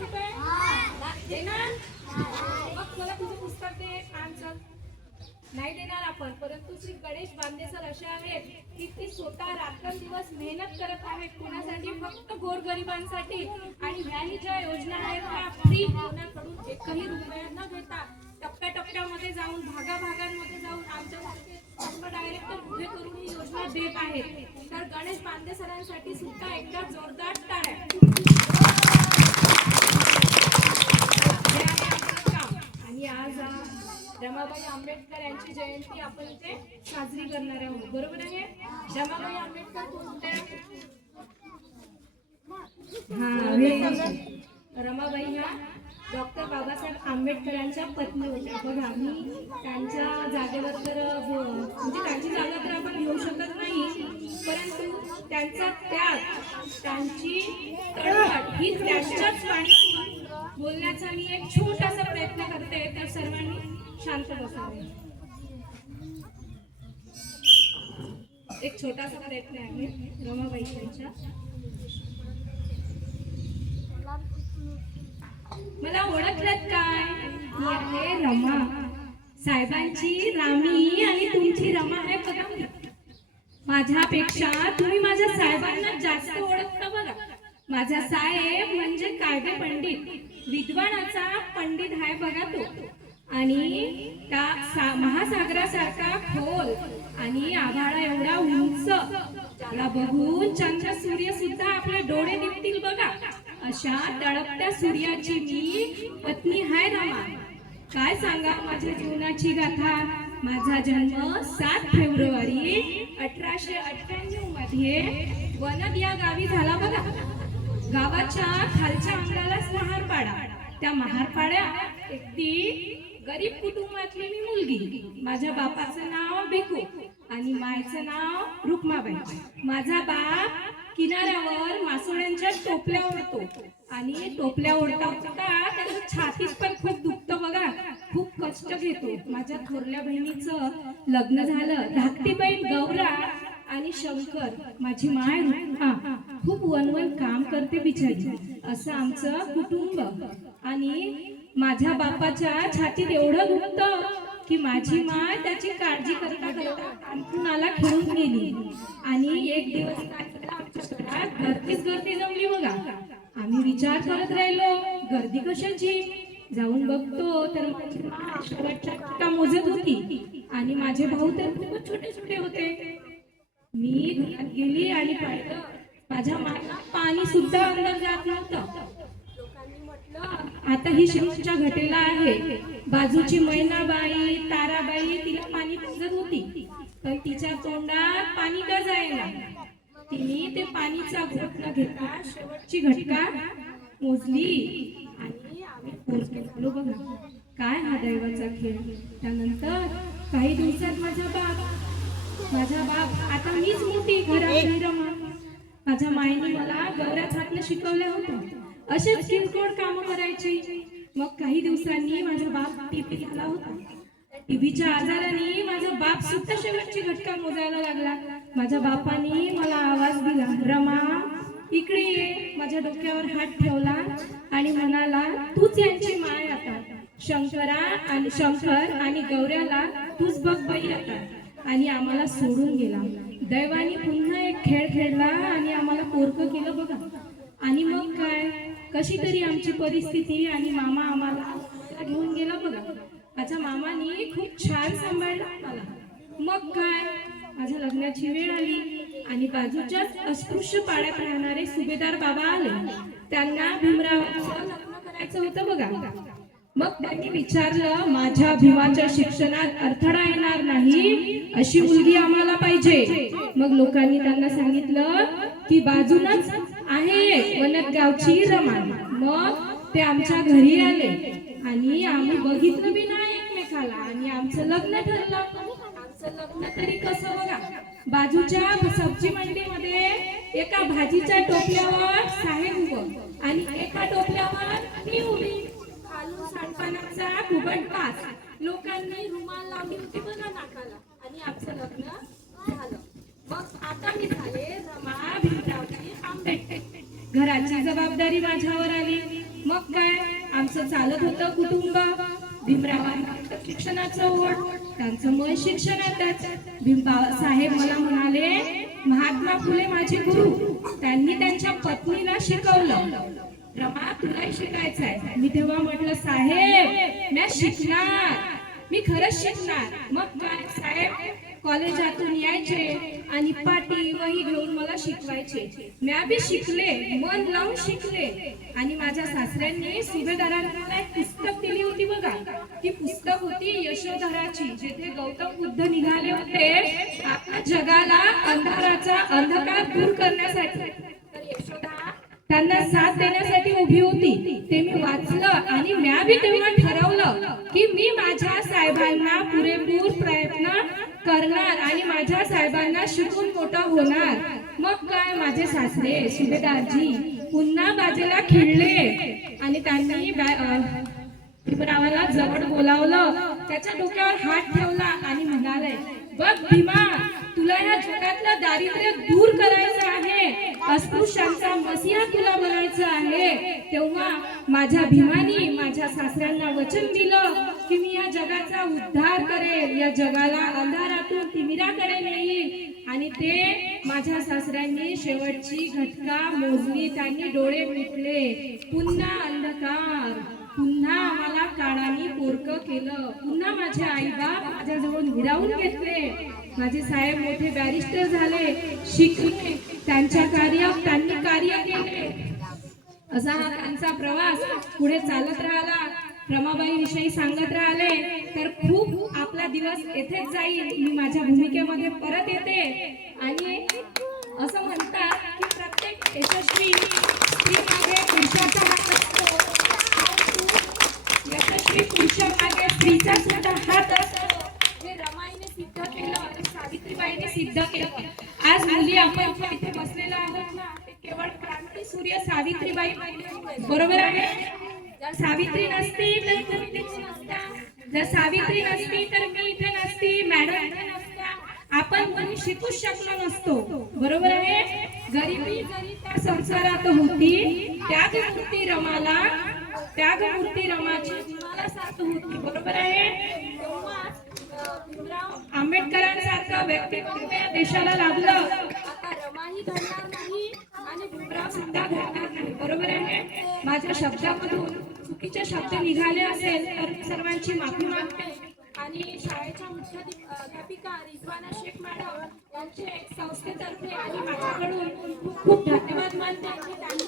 रुपये देणार? मग मला तुझं पुस्तक दे, आण चल. नाही देणार आपण. परंतु श्री गणेश बांधे सर असे आहेत की ते स्वतः रात्रंदिवस मेहनत करत आहेत कोणासाठी? फक्त गोरगरिबांसाठी. आणि ह्याही ज्या योजना आहेत त्या फ्री कोणाकडून एकही रुपया न घेता टप्प्याटप्प्यामध्ये जाऊन भागाभागांमध्ये जाऊन आमच्यासारखे डायरेक्ट उभे करून ही योजना देत आहेत. तर गणेश बांधे सरांसाठी सुद्धा एकदा जोरदार टाळ्या. आणि आज रमाबाई आंबेडकर यांची जयंती आपण इथे साजरी करणार आहोत. बरोबर आहे? रमाबाई आंबेडकर कोणत्या? रमाबाई ह्या डॉक्टर बाबासाहेब आंबेडकरांच्या पत्नी होत्या. बघा, मी त्यांच्या जागेवर तर म्हणजे त्यांची जागा तर आपण घेऊ शकत नाही, परंतु त्यांचा त्याग, त्यांची तळमळ ही त्यांच्याच पाणी बोलण्याचा मी एक छोटासा प्रयत्न करते. तर सर्वांनी शांत बसावे. एक छोटासा प्रयत्न आहे रमाबाई यांच्या. मला ओळखलत काय? मी आहे रमा, साहेबांची रामी आणि तुमची रमा आहे. बघा, माझ्यापेक्षा तुम्ही माझ्या साहेबांना जास्त ओळखता. बघा, माझा साहेब म्हणजे कायदे पंडित, विद्वानाचा पंडित आहे बघा तो. आणि त्या महासागरासारखा खोल आणि आभाळा एवढा उंच, त्याला बघून चंद्र सूर्य सुद्धा आपले डोळे निघतील बघा. अशा तळपत्या सूर्याची मी पत्नी आहे रमा. काय सांगा माझ्या जीवनाची गाथा. माझा जन्म 7 फेब्रुवारी 1898 मध्ये वनद या गावी झाला बघा. गावाच्या खालच्या अंगणालाच महारपाडा. त्या महारपाड्या अगदी गरीब कुटुंबातली मी मुलगी. माझ्या बापाचं नाव बेकू आणि मायचं नाव रुक्माबाई. माझा बाप किनाऱ्यावर मासोळ्यांच्या टोपल्या ओढतो आणि टोपल्या ओढता ओढता त्याच्या छातीत पण खूप दुखतं बघा. खूप कष्ट घेतो. माझ्या थोरल्या बहिणीचं लग्न झालं. धाकटी बहीण गौरा आणि शंकर, माझी माय खूप वनवन काम करते बिचारी. असं आमचं कुटुंब. आणि माझ्या बापाच्या छातीत एवढं दुखतं की माझी माय त्याची काळजी करता करता अंथरुणाला खेळून गेली. आणि एक दिवस आमच्या घरात गर्दी जमली बघा. आम्ही विचार करत राहिलो, गर्दी कशाची? जाऊन बघतो तर माझी माय शेवटच्या का मोजत होती आणि माझे भाऊ तर खूप छोटे छोटे होते. मी घरात गेली आणि पाहिलं माझ्या मायला पाणी सुद्धा अंदर जात नव्हतं. लोकांनी म्हटलं आता ही शेवटच्या घटेला आहे. बाजूची मैनाबाई, ताराबाई तिला पाणी पाजत होती, पण तिच्या तोंडात पाणी का जायला. तिने ते पाणीचा घोट न घेता शेवटची घटका मोजली आणि आम्ही पोहोचलो बघा. काय हा दैवाचा खेळ. त्यानंतर काही दिवसात माझा बाप आता मीच मोठी घरात रमा. माझ्या माईने मला गौऱ्याच हातनं शिकवल्या होत्या. असेच किरकोळ कामं करायची. मग काही दिवसांनी माझा बाप टीबी झाला होता. टीबीच्या आजाराने माझा बाप सुद्धा शेवटची घटका मोजायला लागला. माझ्या बापाने मला आवाज दिला, रमा इकडे ये. माझ्या डोक्यावर हात ठेवला आणि म्हणाला, तूच यांची माय आता. शंकर आणि गौऱ्याला तूच बघ बाई आता. आणि आम्हाला सोडून गेला. दैवाने पुन्हा एक खेळ खेळला आणि आम्हाला पोरकं केलं बघा. आणि मग काय, कशी तरी आमची परिस्थिती आणि मामा आम्हाला घेऊन गेला बघा. माझ्या मामाने खूप छान सांभाळला मला. मग काय, माझ्या लग्नाची वेळ आली आणि बाजूच्याच अस्पृश्य पाड्यात राहणारे सुभेदार बाबा आले. त्यांना भीमरावाचं लग्न करायचं होतं बघा. मग त्यांनी विचारलं, माझ्या भीमाच्या शिक्षणात अडथळा येणार नाही अशी मुलगी आम्हाला पाहिजे. मग लोकांनी त्यांना सांगितलं की बाजूनच आहे वनद गावची रमा. मग ते आमच्या घरी आले आणि आम्ही बघितलं बी नाही एकमेकाला आणि आमचं लग्न ठरलं. आमचं लग्न तरी कसं बघा, बाजूच्या सब्जी मंडीमध्ये एका भाजीच्या टोपल्यावर साहेब उभं आणि एका टोपल्यावर मी उभी. खालून सांडपाण्याचा फुगट पास. लोकांनी रुमाल लावली होती बघा नाकाला आणि आमचं लग्न झालं. मग आता मी झाले रमा भीमरावजी आंबेडकर. घराची जबाबदारी माझ्यावर आली. मग काय आमचं चालत होतं कुटुंब. भीमरावांना शिक्षणाचं ओढ, त्यांचं मन शिक्षणातच. साहेब मला म्हणाले, महात्मा फुले माझे गुरु, त्यांनी त्यांच्या पत्नीला शिकवलं, रमा तुलाही शिकायचं आहे. मी तेव्हा म्हटलं, साहेब मी शिकणार, मी खरंच शिकणार. मग काय साहेब कॉलेजातून यायचे आणि पाटी वही घेऊन मला शिकवायचे. मी बी शिकले, मन लावून शिकले. आणि माझ्या सासऱ्यांनी सुभेदारांना मला एक पुस्तक दिली होती बघा. ती पुस्तक होती यशोधराची, जिथे गौतम बुद्ध निघाले होते आपल्या जगाला अंधाराचा अंधकार दूर करण्यासाठी. तर यशोदा त्यांना साथ देण्यासाठी उभी होती. ते मी वाचलं आणि म्या बी तेव्हा ठरवलं की मी माझ्या साहेबांना पुरेपूर प्रयत्न करणार आणि माझ्या साहेबांना शिकून मोठा होणार. मग काय माझे सासरे सुभेदारजी पुन्हा बाजूला खिळले आणि त्यांनी भीमरावाला जवळ बोलावलं, त्याच्या डोक्यावर हात ठेवला आणि म्हणाले, बघ भीमा, तुला या जगातलं दारिद्र्य दूर करायचं आहे, अस्पृश्यांचा मसीहा तुला बनायचं आहे. तेव्हा माझ्या भीमानी माझ्या सासऱ्यांना वचन दिलं की मी या जगाचा उद्धार करेल, या जगाला अंधारातून तिमिराकडे नेईल. आणि ते माझ्या सासऱ्यांनी शेवटची घटका मोजली, त्यांनी डोळे मिटले. पुन्हा अंधकार, पुन्हा आम्हाला काळाने पोरकं केलं. पुन्हा माझे आईबाप माझ्याजवळ हिरावून घेतले. माझे साहेब मोठे बॅरिस्टर झाले, शिकले, त्यांनी कार्य केले. असा हा त्यांचा प्रवास पुढे चालत राहिला. रमाबाई विषयी सांगत राहिले तर खूप आपला दिवस येथेच जाईल. मी माझ्या भूमिकेमध्ये परत येते. आणि असं म्हणतात की प्रत्येक यशस्वी स्त्रीमागे पुरुषाचा हात असतो, यशस्वी पुरुषामागे स्त्रीचा सुद्धा हात असतो. हे रमाईने सिद्ध केलं आणि सावित्रीबाईने सिद्ध केलं. आज मुली आपण इथे बसलेला आहोत ना, ते केवळ क्रांती सूर्य सावित्रीबाई बरोबर आहे. जर सावित्री नसती तर तुम्ही इथे नसता, जर सावित्री नसती तर मी इथे नसती, मॅडम इथे नसता, आपण कोणी शिकूच शकलो नसतो. बरोबर आहे. गरिबी जरी त्या संसारात होती, त्यागमूर्ती रमाची जीवाला साथ होती. बरोबर आहे. आंबेडकरांसारखं व्यक्तिमत्व या देशाला लाभलं. आता रमाही घडणार नाही आणि भीमराव सुद्धा घडणार नाही. बरोबर आहे. माझ्या शब्दामधून चुकीचे शब्द निघाले असेल तर सर्वांची माफी मागते. आणि शाळेच्या मुख्याध्यापिका रिजवाना शेख मॅडम यांचे संस्थेतर्फे आणि माझ्याकडून खूप खूप धन्यवाद मानते की त्यांनी